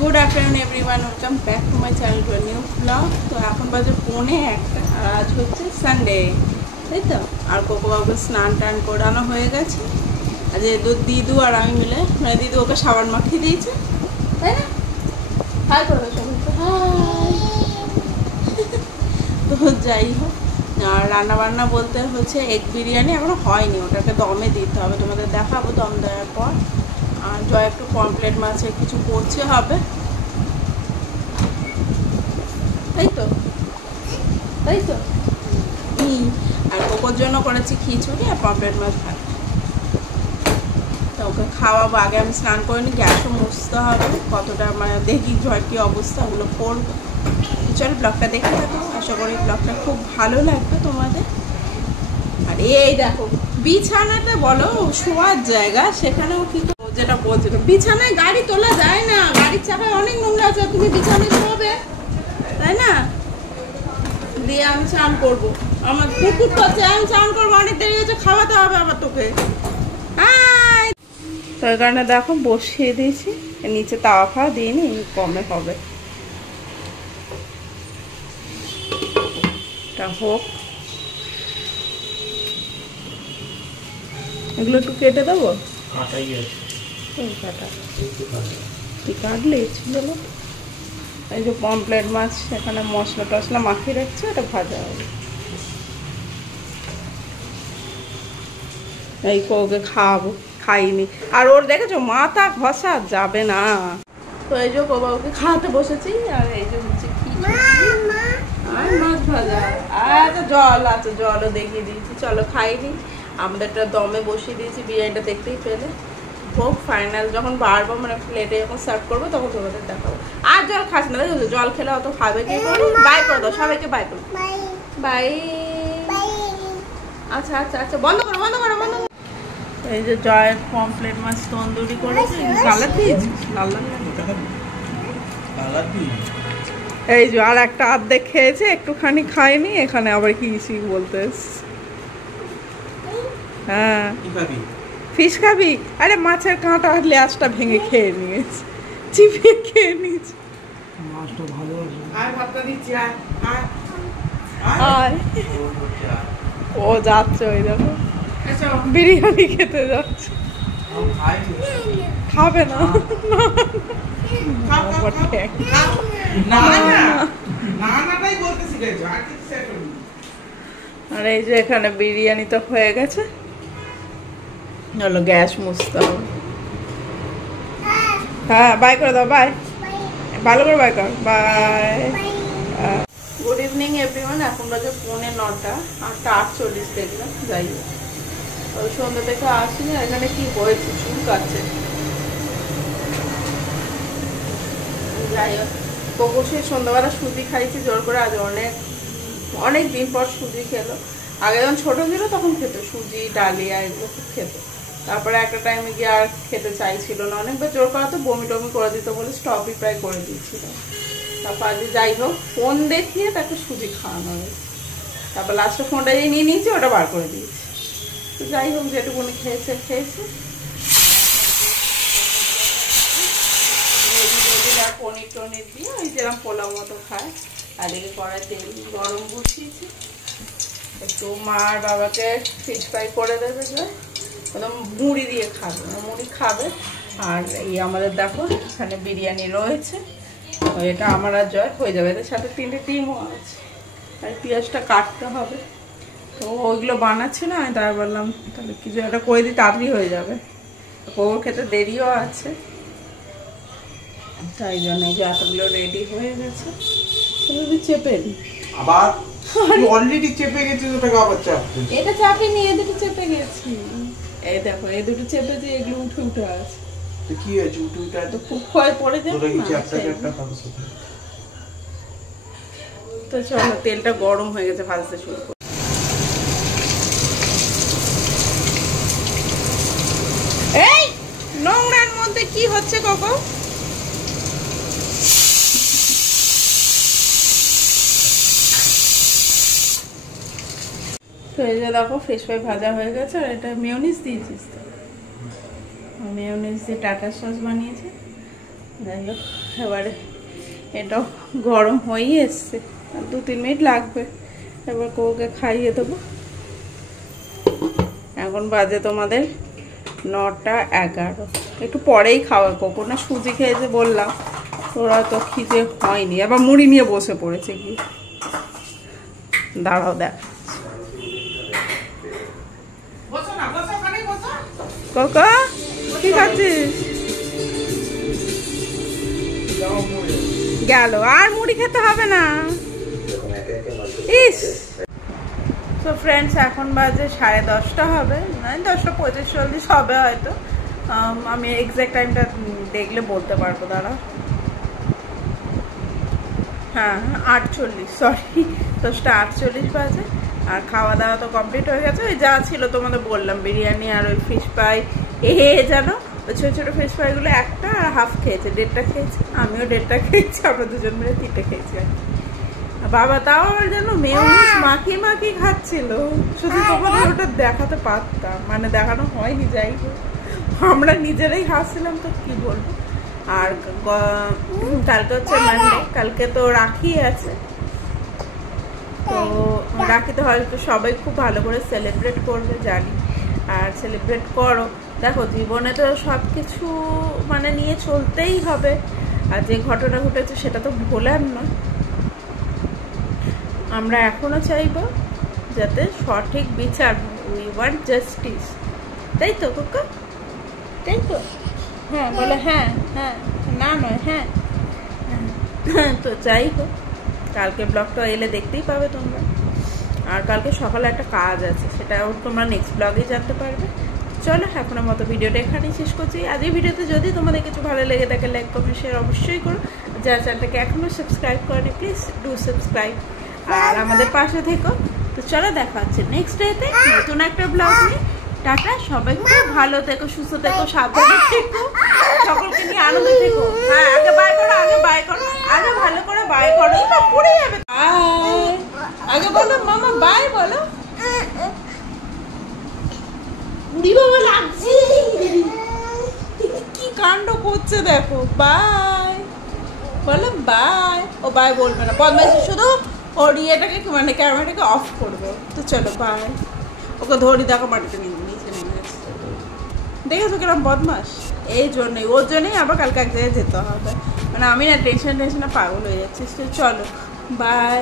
Good afternoon everyone, welcome back to my channel to new blog. তো এখন বাজে 1:45 আর আজ হচ্ছে সানডে, তাই তো। আর কোকোবাবুকে স্নান টান করানো হয়ে গেছে। আজ দিদু আর আমি মিলে, মানে দিদু ওকে সাবান মাখিয়ে দিয়েছে, তাই না? হাই করো সবাই, হাই। তো যাই হোক, আর রান্নাবান্না বলতে হচ্ছে এগ বিরিয়ানি এখনো হয়নি, ওটাকে দমে দিতে হবে, তোমাদের দেখাবো দম দেওয়ার পর। আর জয় একটু পমফ্লেট মাছে কিছু করছে হবে, তাই তো তাই তো। আর কোকোর জন্য করেছি খিচুড়ি আর পমফ্লেট মাছ ভাত। তো ওকে খাওয়াবো, আগে আমি স্নান করিনি, গ্যাসও মুছতে হবে, কতটা মানে দেখি জয় কী অবস্থা, ওগুলো করবো। চল ব্লগটা দেখে থাকো, আশা করি ব্লগটা খুব ভালো লাগবে তোমাদের। আর এই দেখো বিছানাটা বলো শোয়ার জায়গা, সেখানেও কি যেটা বলছিল, বিছানায় গাড়ি তোলা যায় না, গাড়ির চাকায় অনেক নোংরা আছে, তুমি বিছানায় শোবে, তাই না? দিয়ে আমি চান করবো, আমার কুকুর করছে, আমি চান করবো, অনেক দেরি হয়েছে, খাওয়াতে হবে আবার তোকে। তো এই কারণে দেখো বসিয়ে দিয়েছি, নিচে তাওয়া খাওয়া দিইনি, কমে হবে, এটা হোক। এগুলো একটু কেটে দেবো, কাটলে ছিল না। এই যে পমফ্লেট মাছ এখানে মশলা টশলা মাখিয়ে রাখছে, এটা ভাজা হবে। এই ওকে খাওয়াবো, খাইনি। আর ওর দেখেছো মাথা ঘষা যাবে না। তো এই যে ওকে খাওয়াতে বসেছি, আর এই যে হচ্ছে আর মাছ ভাজা, আর জল আছে, জলও দেখিয়ে দিয়েছি, চলো খাইনি। আমাদেরটা দমে বসিয়ে দিয়েছি, বিরিয়ানিটা দেখতেই পেলে। হোক ফাইনাল, যখন বাড়বো মানে প্লেটে যখন সার্ভ করবো তখন তোমাদের দেখাবো। আর জল খাস না, দেখো জল খেলে অত খাবে কি করে। বাই করে দাও সবাইকে, বাই করো, বাই। আচ্ছা আচ্ছা আচ্ছা, বন্ধ করো বন্ধ করো বন্ধ করো। এই যে জয়ের পমফ্লেট মাছ তন্দুরি করেছে, কালার দিয়েছি, লাল লাল। এই যে আর একটা অর্ধেক খেয়েছে, একটুখানি খায়নি, এখানে আবার কি বলতে। হ্যাঁ ফিশ খাবি? আরে মাছের কাঁটা লেজটা ভেঙে খেয়ে নিয়েছে, চিপিয়ে খেয়ে নিয়েছে। ও যাচ্ছে, ওই দেখো বিরিয়ানি খেতে যাচ্ছে, খাবে না। আর এই যে এখানে বিরিয়ানি তো হয়ে গেছে, চলো গ্যাস মুছতে হবে। হ্যাঁ বাই করে দাও, বাই, ভালো করে বাই কর, বাই। গুড ইভিনিং এভরিওয়ান, এখন বাজে 9:45, 8:48 দেখলাম। যাই হোক, ওই সন্ধ্যা থেকে আসিনি। এখানে কি হয়েছে, চুল কাটছে। যাই হোক, কোকো সেই সন্ধ্যাবেলা সুজি খাইছি জোর করে, আজ অনেক দিন পর সুজি খেলো। আগে যখন ছোটো ছিল তখন খেত সুজি, ডালিয়া এগুলো খুব খেত। তারপরে একটা টাইমে গিয়ে আর খেতে চাইছিল না, অনেকবার জোর করাতে বমি টমি করে দিত বলে স্টপই প্রায় করে দিয়েছিল। তারপর আজ যাই হোক ফোন দেখিয়ে তাকে সুজি খাওয়ানো হয়েছে, তারপর লাস্টে ফোনটা যে নিয়ে নিয়েছি ওটা বার করে দিয়েছি। তো যাই হোক যেটুকুনি খেয়েছে। আর পনির টনির দিয়ে ওই যেরকম পোলাও মতো খায়। আর এদিকে কড়াই তেল গরম বসিয়েছি, একটু মার বাবাকে ফিশ ফ্রাই করে দেবে, একদম মুড়ি দিয়ে খাবে, মুড়ি খাবে। আর এই আমাদের দেখো এখানে বিরিয়ানি রয়েছে, এটা আমার আর জয় হয়ে যাবে, এদের সাথে 3টে ডিমও আছে। আর পেঁয়াজটা কাটতে হবে, তো ওইগুলো বানাচ্ছি না, আমি তাই বললাম তাহলে কিছু একটা করে দিই, তাড়াতাড়ি হয়ে যাবে। ওর খেতে দেরিও আছে, তাই জন্য এই যে এতগুলো রেডি হয়ে গেছে। চেপে দিই আবার, অলরেডি চেপে গেছি, এটা চাপিনি, এ দুটো চেপে গেছি। এই দেখো এই দুটো চেপেছি, এগুলো উঠে উঠে আছে। কি হয়েছে উঠে উঠে? তো খুব ক্ষয় পড়ে যাবে না। তো চলো তেলটা গরম হয়ে গেছে, ভাজতে শুরু করো। এই নোংরার মধ্যে কি হচ্ছে কোকো? তো এই যে দেখো ফিশ ফ্রাই ভাজা হয়ে গেছে, আর এটা মেয়োনিজ দিয়েছিস তো, মেয়োনিজ দিয়ে টাটা সস বানিয়েছে। যাই হোক এবারে এটাও গরম হয়েই এসছে, 2-3 মিনিট লাগবে। এবার কোকে খাইয়ে দেবো। এখন বাজে তোমাদের 9:11, একটু পরেই খাওয়া। কোকো না সুজি খেয়েছে বললাম, ওরা তো খিদে হয়নি, আবার মুড়ি নিয়ে বসে পড়েছে কি। দাঁড়াও দেখ কোকো কি খাচ্ছিস? গেল, আর মুড়ি খেতে হবে না। ইস। তো ফ্রেন্ডস এখন বাজে 10:30 হবে, 10:25 হবে হয়তো। আমি এক্সাক্ট টাইমটা দেখলে বলতে পারবো, দাঁড়া। হ্যাঁ 8:40, সরি 10:48 বাজে। আর খাওয়া দাওয়া তো কমপ্লিট হয়ে গেছে। ওই যা ছিল তোমাদের বললাম, বিরিয়ানি আর ওই ফিশ ফ্রাই, জানো ওই ছোটো ছোটো ফিশ ফ্রাইগুলো একটা আর হাফ খেয়েছে, 1.5টা খেয়েছি। আমিও 1.5টা খেয়েছি, আমরা দুজন মিলে 3টে খেয়েছি। বাবা তাও আবার যেন মেয়োনিজ মাখিয়ে মাখিয়ে খাচ্ছিল। শুধু তোমাদের ওটা দেখাতে পারতাম, মানে দেখানো হয়নি। যাই হোক, আমরা নিজেরাই হাসছিলাম, তো কি বলবো। আর কালকে হচ্ছে মানডে, কালকে তো রাখি আছে। তো রাখিতে হয়তো সবাই খুব ভালো করে সেলিব্রেট করবে জানি, আর সেলিব্রেট করো। দেখো জীবনে তো সব কিছু মানে নিয়ে চলতেই হবে, আর যে ঘটনা ঘটেছে সেটা তো ভোলার নয়। আমরা এখনো চাইবো যাতে সঠিক বিচার হয়, উই ওয়ান্ট জাস্টিস, তাই তো কোকা? তাই তো? হ্যাঁ বলে হ্যাঁ, হ্যাঁ না নয় হ্যাঁ। তো যাই হোক, কালকে ব্লগটা এলে দেখতেই পাবে তোমরা। আর কালকে সকালে একটা কাজ আছে, সেটাও তোমরা নেক্সট ব্লগেই জানতে পারবে। চলো এখনের মতো ভিডিওটা এখানেই শেষ করছি। আজ এই ভিডিওতে যদি তোমাদের কিছু ভালো লেগে থাকে, লাইক কমেন্ট শেয়ার অবশ্যই করো। যারা চ্যানেলটাকে এখনও সাবস্ক্রাইব করেনি, প্লিজ ডু সাবস্ক্রাইব, আর আমাদের পাশে থেকো। তো চলো দেখা হচ্ছে নেক্সট ডেতে নতুন একটা ব্লগ নিয়ে। টাটা, সবাই খুব ভালো থেকো, সুস্থ থেকো, সাবধানে থেকো, সকলকে নিয়ে আনন্দ থেকো। হ্যাঁ আগে বাই করো, আগে বাই করো, আগে ভালো করে বাই করো, না পড়ে যাবে। আগে বলো মামা বাই বলো। বুড়ি বাবা লাগছে, কি কাণ্ড করছে দেখো। বাই বলো, বাই। ও বাই বলবে না, বদমাইশি শুধু ওর ইয়েটাকে মানে ক্যামেরাটাকে অফ করবে। তো চলো বাই। ওকে ধরি দেখো মাটিতে নিচে নেমে যাচ্ছে, দেখেছো কিরম বদমাস। এই জন্যই, ওর জন্যই আবার কালকে এক জায়গায় যেতে হবে, মানে আমি না টেনশনে পাগল হয়ে যাচ্ছি। চলো বাই।